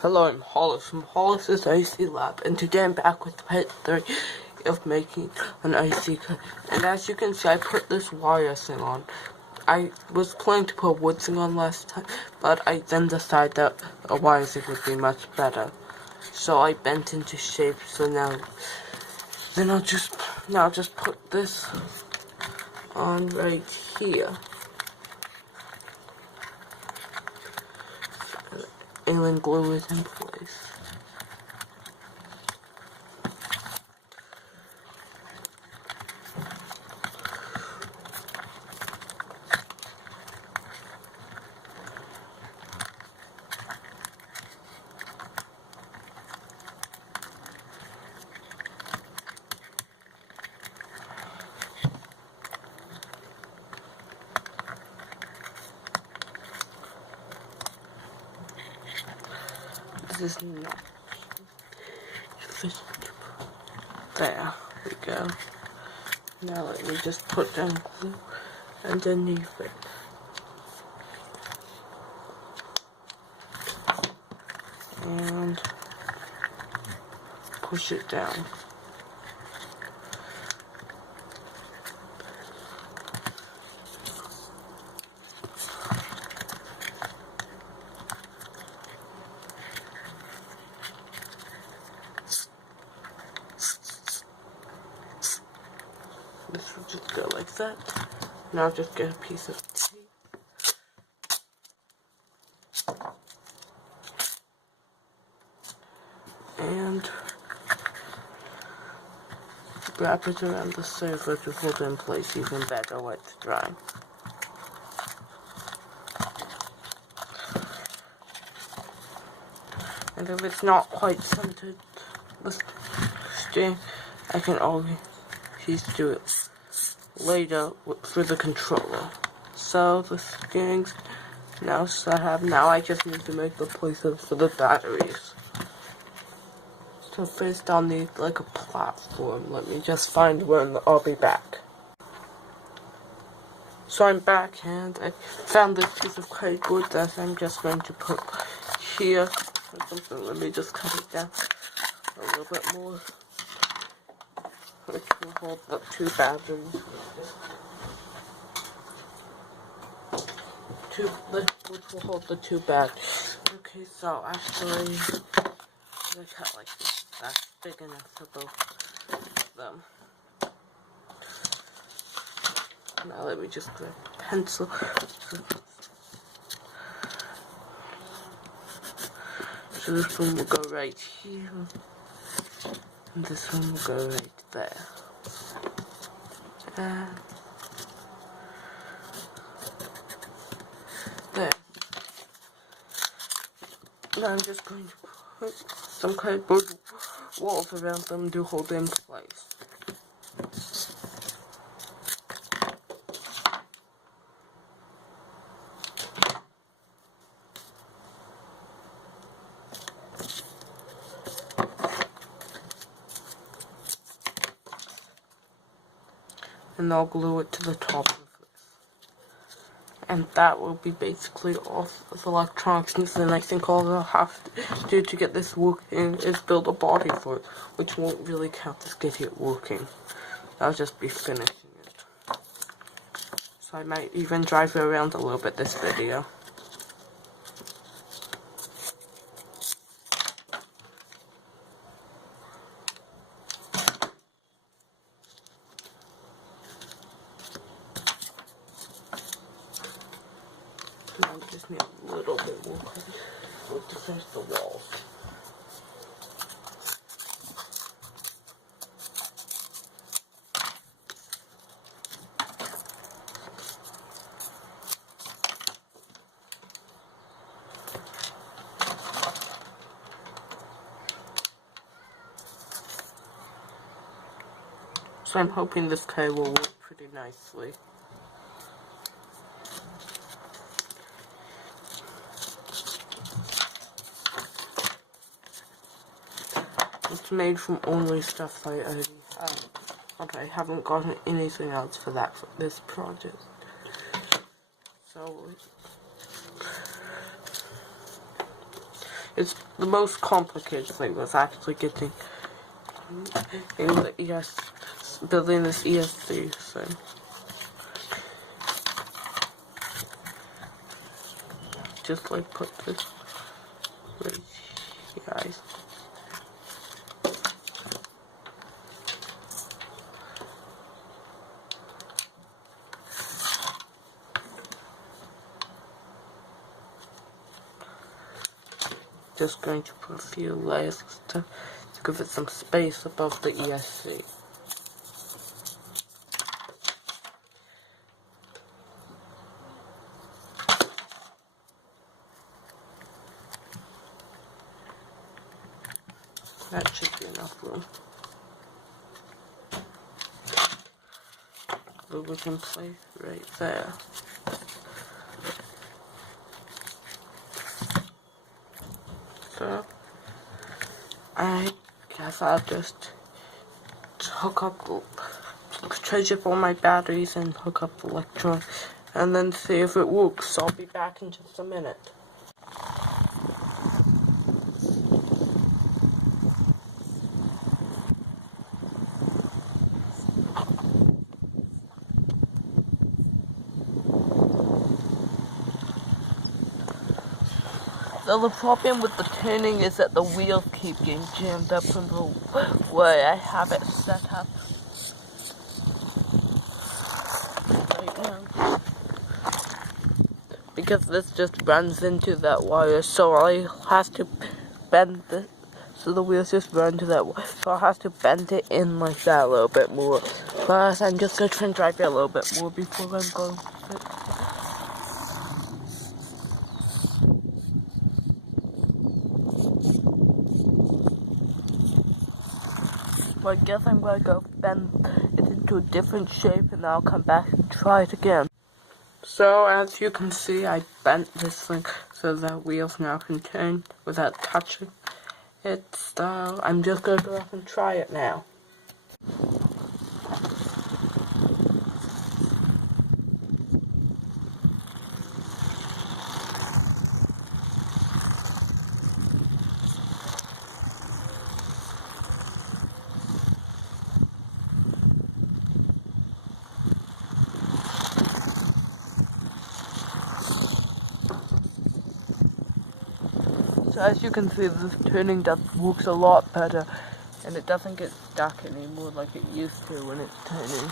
Hello, I'm Hollis from Hollis's IC Lab, and today I'm back with part 3 of making an IC cut. And as you can see, I put this wire thing on. I was planning to put a wood thing on last time, but I then decided that a wire thing would be much better. So I bent into shape, so I'll just put this on right here. And then glue it in place. This is not there we go. Now let me just put down glue underneath it. And push it down. This will just go like that. Now just get a piece of tape. And wrap it around the server to hold it in place even better while it's drying. And if it's not quite centered, the string, I can always do it later for the controller. So the strings now I just need to make the places for the batteries. So first I'll need like a platform. Let me just find one. I'll be back. So I'm back and I found this piece of cardboard that I'm just going to put here. Let me just cut it down a little bit more, which will hold the two batteries. Which will hold the two batteries. Okay, so actually, I cut like this. That's big enough for both of them. Now let me just grab a pencil. So this one will go right here, and this one will go right there. And there. Now I'm just going to put some cardboard walls around them to hold them in place. And I'll glue it to the top of this. And that will be basically all of the electronics. And then I think all I'll have to do to get this working is build a body for it, which won't really count as getting it working. I'll just be finishing it. So I might even drive it around a little bit this video. I just need a little bit more to finish the walls. So I'm hoping this car will work pretty nicely. It's made from only stuff I already have. Okay, I haven't gotten anything else for this project. So It's the most complicated thing was actually getting building this ESC, so. Just like put this right here, guys. Just going to put a few layers to give it some space above the ESC. That should be enough room. But we can play right there. So, I guess I'll just hook up charge up all my batteries and hook up the electron and then see if it works. So I'll be back in just a minute. So the problem with the turning is that the wheels keep getting jammed up in the way I have it set up right now. Because this just runs into that wire, so I have to bend it. So the wheels just run to that wire, so I have to bend it in like that a little bit more. But I'm just going to try and drive it a little bit more before I'm going to fix it. So I guess I'm going to go bend it into a different shape and then I'll come back and try it again. So as you can see, I bent this thing so that wheels now can turn without touching it. So I'm just going to go up and try it now. So as you can see, this turning works a lot better, and it doesn't get stuck anymore like it used to when it's turning.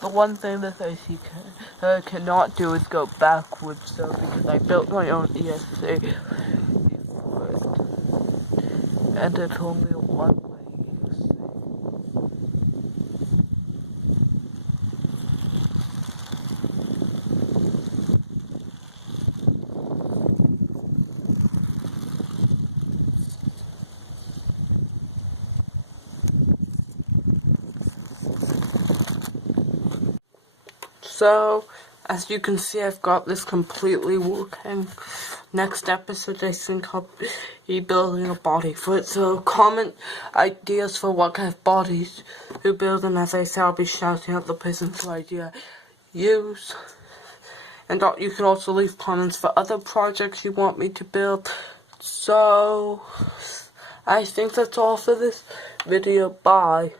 The one thing this IC cannot do is go backwards, though, because I built my own ESC for it, and it's only a one-way ESC. So, as you can see, I've got this completely working. Next episode, I think I'll be building a body for it. So, comment ideas for what kind of bodies you build, and as I say, I'll be shouting out the person's idea use. And you can also leave comments for other projects you want me to build. So, I think that's all for this video. Bye.